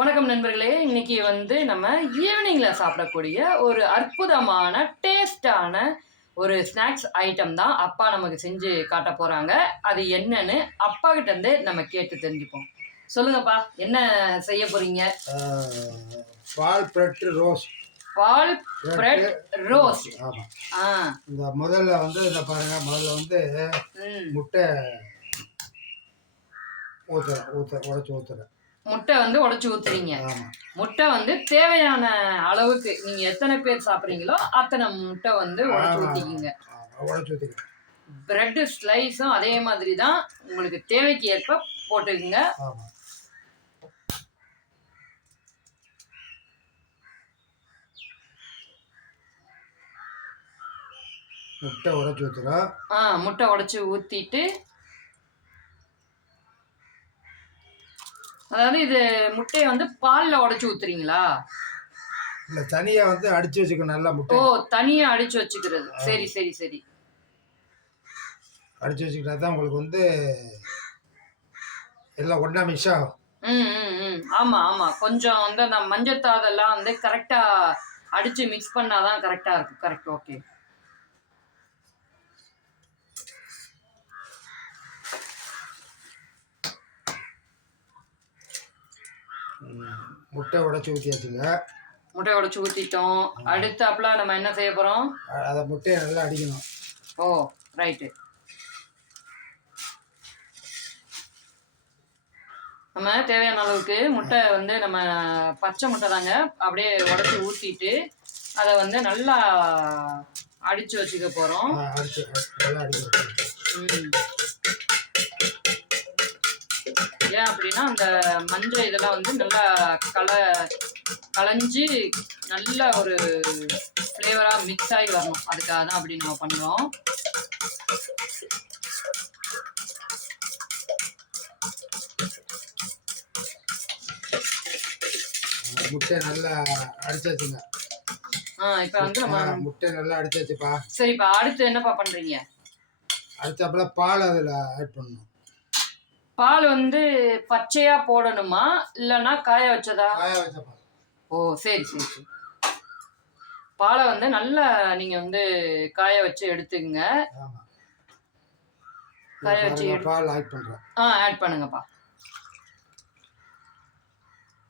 வணக்கம் நண்பர்களே. இன்னைக்கு நம்ம ஈவினிங்ல சாப்பிடக்கூடிய ஒரு அற்புதமான டேஸ்டான ஒரு ஸ்நாக்ஸ் ஐட்டம் தான் அப்பா நமக்கு செஞ்சு காட்ட போறாங்க. அது என்னன்னு அப்பா கிட்ட இருந்து நம்ம கேட்டு தெரிஞ்சுப்போம். சொல்லுங்கப்பா, என்ன செய்ய போறீங்க? பால் பிரெட் ரோஸ்ட். பால் பிரெட் ரோஸ்ட். ஆமா. இந்த முதல்ல இந்த பாருங்க, முதல்ல முட்டை உடைச்சு ஊத்துறேன். முட்டை உடைச்சு ஊத்துறீங்க. முட்டை தேவையான அளவுக்கு நீங்க எத்தனை பேர் சாப்பிடுறீங்களோ அத்தனை முட்டை உடைச்சு ஊத்திக்கிங்க. பிரெட் ஸ்லைஸும் அதே மாதிரி தான், உங்களுக்கு தேவைக்கு ஏற்ப போட்டுக்குங்க. முட்டை உடைச்சு ஊத்துறோம். முட்டை உடைச்சு ஊத்திட்டு, அதாவது இது முட்டையை பால்ல உடைச்சு ஊத்துறீங்களா? இல்ல, தனியா அடிச்சு வச்சுக்கணும். நல்லா முட்டை. ஓ, தனியா அடிச்சு வச்சுக்கிறது. சரி சரி சரி. அடிச்சு வச்சுக்கிட்டா தான் உங்களுக்கு எல்லாம் ஒண்ணா மிக்ஸ் ஆகும். ஆமா ஆமா. கொஞ்சம் அந்த மஞ்சத்தாதெல்லாம் கரெக்டா அடிச்சு மிக்ஸ் பண்ணாதான் கரெக்டா இருக்கும். கரெக்ட். ஓகே. முட்டை உடைச்சு ஊற்றியாச்சுங்க. முட்டை உடைச்சு ஊற்றிட்டோம். அடுத்தாப்புல நம்ம என்ன செய்ய போகிறோம்? அதை முட்டையை நல்லா அடிக்கணும். ஓ, ரைட்டு. நம்ம தேவையான அளவுக்கு முட்டை நம்ம பச்சை முட்டை தாங்க, அப்படியே உடச்சி ஊற்றிட்டு அதை நல்லா அடித்து வச்சுக்க போகிறோம். ஏன் அப்படின்னா அந்த மஞ்சள் இதெல்லாம் நல்லா களைஞ்சி நல்ல ஒரு ஃப்ளேவராக மிக்ஸ் ஆகி வரணும். அதுக்காக தான் அப்படி நம்ம பண்ணுறோம். முட்டை நல்லா அடிச்சாச்சுங்க. இப்போ நம்ம முட்டை நல்லா அடிச்சாச்சுப்பா. சரிப்பா, அடுத்து என்னப்பா பண்ணுறீங்க? அடுத்தாப்புல பால் அதில் ஆட் பண்ணணும். பால் பச்சையா போடணுமா இல்லைன்னா காய வச்சதா? காய வச்ச பால். ஓ, சரி சரி சரி. பாலை நல்லா நீங்க காய வச்சு எடுத்துக்கங்க. காய வச்சு பால் ஆட் பண்றேன். ஆட் பண்ணுங்கப்பா.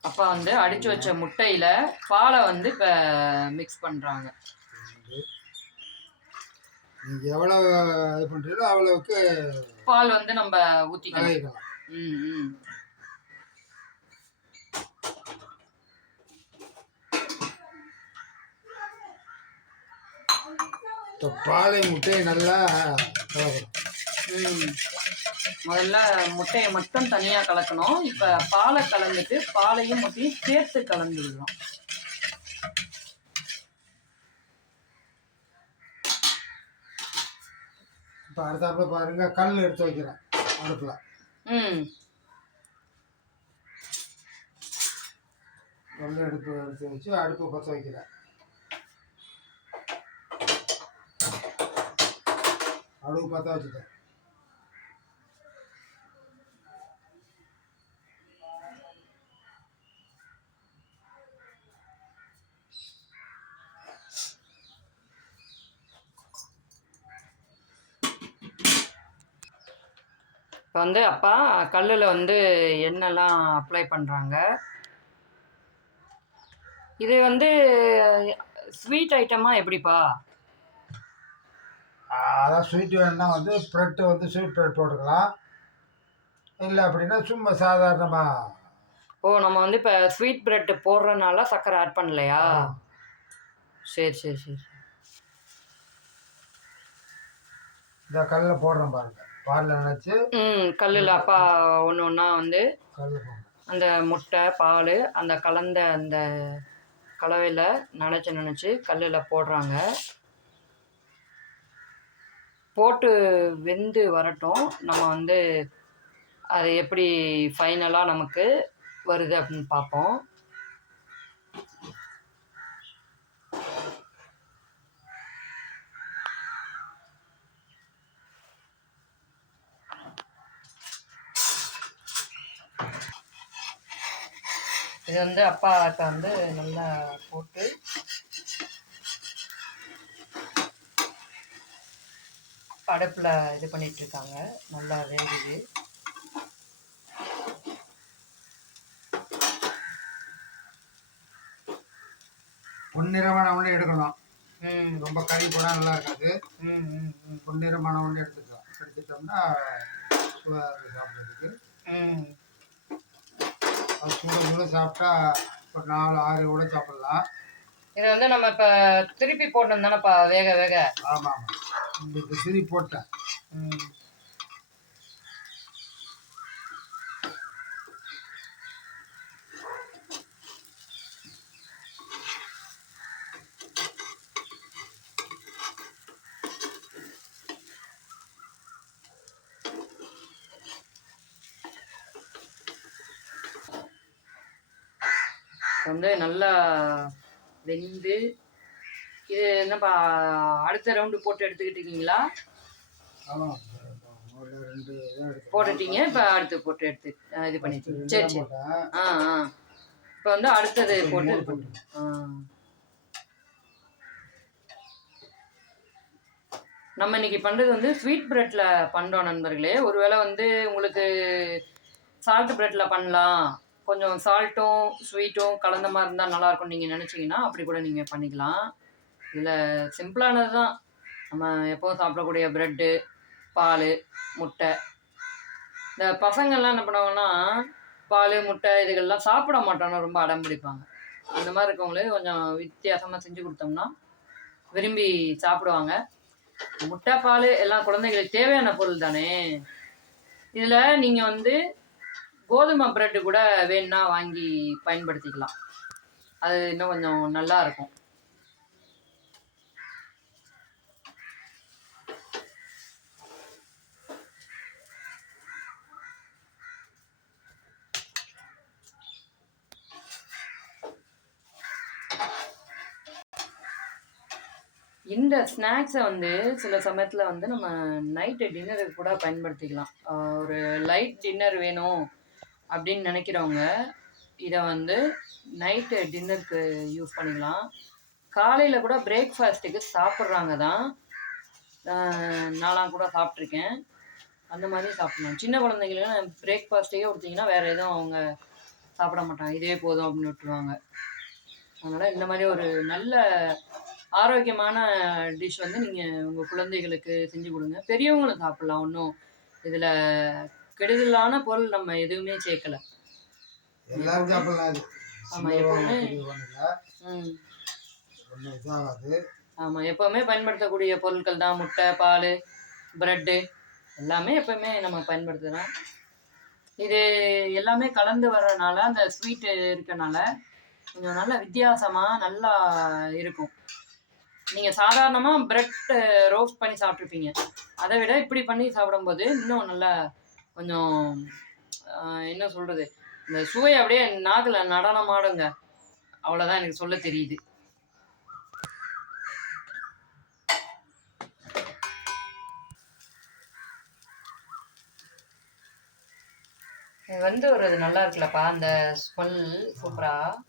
அப்பா அடிச்சு வச்ச முட்டையில பாலை இப்ப மிக்ஸ் பண்றாங்க. நீங்க எவ்வளவு இது பண்றீங்களோ அவ்வளவுக்கு பால் நம்ம ஊத்திக்கலாம். பாலை முட்டையை நல்லா முதல்ல முட்டையை மட்டும் தனியா கலக்கணும். இப்ப பாலை கலந்துட்டு பாலையும் முட்டையும் சேர்த்து கலந்துடுறோம். இப்போ அடுத்தாப்புல பாருங்க, கல் எடுத்து வைக்கிறேன் அடுப்புல. கல் எடுத்து வச்சு அடுப்பு பற்ற வைக்கிறேன். அடுப்பு பற்ற வச்சுட்டேன். இப்போ அப்பா கல்லில் எண்ணெய்லாம் அப்ளை பண்ணுறாங்க. இது ஸ்வீட் ஐட்டமாக எப்படிப்பா? அதான் ஸ்வீட் வேணும்னா ப்ரெட்டு ஸ்வீட் ப்ரெட் போட்டுக்கலாம். இல்லை அப்படின்னா சும்மா சாதாரணமாக. ஓ, நம்ம இப்போ ஸ்வீட் ப்ரெட்டு போடுறதுனால சர்க்கரை ஆட் பண்ணலையா? சரி சரி சரி. இந்த கல்லில் போடுறோம் பாருங்க. பாலில் நினச்சி கல்லில் அப்பா ஒன்று ஒன்றா அந்த முட்டை பால் அந்த கலந்த அந்த கலவையில் நினச்சி கல்லில் போடுறாங்க. போட்டு வெந்து வரட்டும். நம்ம அது எப்படி ஃபைனலாக நமக்கு வருது அப்படின்னு பார்ப்போம். இது வந்து அப்பா இப்போ வந்து நல்லா போட்டு அடுப்பில் இது பண்ணிகிட்ருக்காங்க. நல்லா வேகுது. பொன்னிறமான ஒன்று எடுக்கணும். ரொம்ப கறி போனால் நல்லா இருக்காது. பொன்னிறமான ஒன்று எடுத்துட்டோம்னா சுவாக இருக்குது சாப்பிட்றதுக்கு. அது சுட சாப்பிட்டா ஒரு 4-6 கூட சாப்பிட்லாம். இதை வந்து நம்ம இப்போ திருப்பி போட்டோம் தானேப்பா வேக வேக? ஆமாம் ஆமாம், இப்போ திருப்பி போட்டேன். வந்து நல்லா வெந்து இது என்னப்பா அடுத்த ரவுண்டு போட்டு எடுத்துக்கிட்டீங்களா? போட்டுட்டீங்க. இப்போ அடுத்து போட்டு எடுத்து இது பண்ணிட்டீங்க. சரி சரி. இப்போ வந்து அடுத்தது போட்டு இது பண்ணுறோம். நம்ம இன்னைக்கு பண்ணுறது வந்து ஸ்வீட் ப்ரெட்டில் பண்ணுறோம் நண்பர்களே. ஒருவேளை வந்து உங்களுக்கு சால்ட் ப்ரெட்டில் பண்ணலாம், கொஞ்சம் சால்ட்டும் ஸ்வீட்டும் கலந்த மாதிரி இருந்தால் நல்லாயிருக்கும் நீங்கள் நினச்சிங்கன்னா அப்படி கூட நீங்கள் பண்ணிக்கலாம். இதில் சிம்பிளானது தான். நம்ம எப்போவும் சாப்பிடக்கூடிய ப்ரெட்டு, பால், முட்டை. இந்த பசங்கள்லாம் என்ன பண்ணுவாங்கன்னா பால் முட்டை இதுகள்லாம் சாப்பிட மாட்டோன்னு ரொம்ப அடம் பிடிப்பாங்க. அந்த மாதிரி இருக்கவங்களே கொஞ்சம் வித்தியாசமாக செஞ்சு கொடுத்தோம்னா விரும்பி சாப்பிடுவாங்க. முட்டை பால் எல்லாம் குழந்தைகளுக்கு தேவையான பொருள் தானே. இதில் நீங்கள் வந்து கோதுமை ப்ரெட்டு கூட வேணுன்னா வாங்கி பயன்படுத்திக்கலாம். அது இன்னும் கொஞ்சம் நல்லா இருக்கும். இந்த ஸ்நாக்ஸை வந்து சில சமயத்தில் வந்து நம்ம நைட்டு டின்னருக்கு கூட பயன்படுத்திக்கலாம். ஒரு லைட் டின்னர் வேணும் அப்படின்னு நினைக்கிறவங்க இதை வந்து நைட்டு டின்னருக்கு யூஸ் பண்ணிக்கலாம். காலையில் கூட பிரேக்ஃபாஸ்ட்டுக்கு சாப்பிட்றாங்க தான். நான்லாம் கூட சாப்பிட்ருக்கேன். அந்த மாதிரி சாப்பிட்லாம். சின்ன குழந்தைங்களுக்கு பிரேக்ஃபாஸ்ட்டையே கொடுத்தீங்கன்னா வேறு எதுவும் அவங்க சாப்பிட மாட்டாங்க. இதே போதும் அப்படின்னு விட்டுருவாங்க. அதனால் இந்த மாதிரி ஒரு நல்ல ஆரோக்கியமான டிஷ் வந்து நீங்கள் உங்கள் குழந்தைகளுக்கு செஞ்சு கொடுங்க. பெரியவங்களும் சாப்பிட்லாம். ஒன்றும் இதில் கெடுதலான பொருள் நம்ம எதுவுமே சேர்க்கலை. எல்லாரும் சாப்பிடலாம். ஆமாம், எப்போவுமே ஆமாம் எப்போவுமே பயன்படுத்தக்கூடிய பொருட்கள் தான். முட்டை, பால், ப்ரெட்டு எல்லாமே எப்போவுமே நம்ம பயன்படுத்தலாம். இது எல்லாமே கலந்து வர்றதுனால அந்த ஸ்வீட்டு இருக்கனால கொஞ்சம் நல்லா வித்தியாசமாக நல்லா இருக்கும். நீங்கள் சாதாரணமாக ப்ரெட் ரோஸ்ட் பண்ணி சாப்பிட்ருப்பீங்க. அதை விட இப்படி பண்ணி சாப்பிடும்போது இன்னும் நல்லா கொஞ்சம் என்ன சொல்கிறது, இந்த சுவை அப்படியே நாக்கில் நடனமாடுங்க. அவ்வளோதான் எனக்கு சொல்ல தெரியுது. இது வந்து ஒரு நல்லா இருக்குல்லப்பா, அந்த ஸ்மெல் சூப்பராக.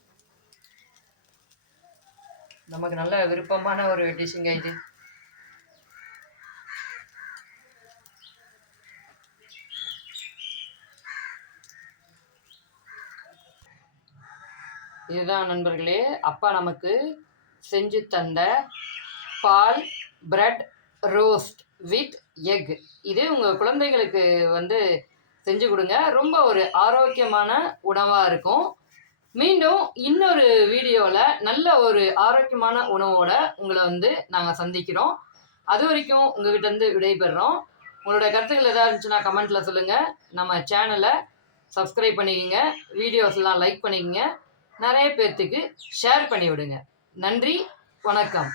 நமக்கு நல்ல விருப்பமான ஒரு டிஷ்ஷுங்க இது. இதுதான் நண்பர்களே அப்பா நமக்கு செஞ்சு தந்த பால் பிரெட் ரோஸ்ட் வித் எக். இது உங்கள் குழந்தைகளுக்கு வந்து செஞ்சு கொடுங்க. ரொம்ப ஒரு ஆரோக்கியமான உணவாக இருக்கும். மீண்டும் இன்னொரு வீடியோவில் நல்ல ஒரு ஆரோக்கியமான உணவோட உங்களை வந்து நாங்கள் சந்திக்கிறோம். அது வரைக்கும் உங்கள்கிட்ட விடைபெறுறோம். உங்களோட கருத்துக்கள் எதாவது இருந்துச்சுன்னா கமெண்ட்டில் சொல்லுங்கள். நம்ம சேனலை சப்ஸ்கிரைப் பண்ணிக்கோங்க, வீடியோஸ்லாம் லைக் பண்ணிக்கோங்க, நிறைய பேர்த்துக்கு ஷேர் பண்ணி விடுங்க. நன்றி, வணக்கம்.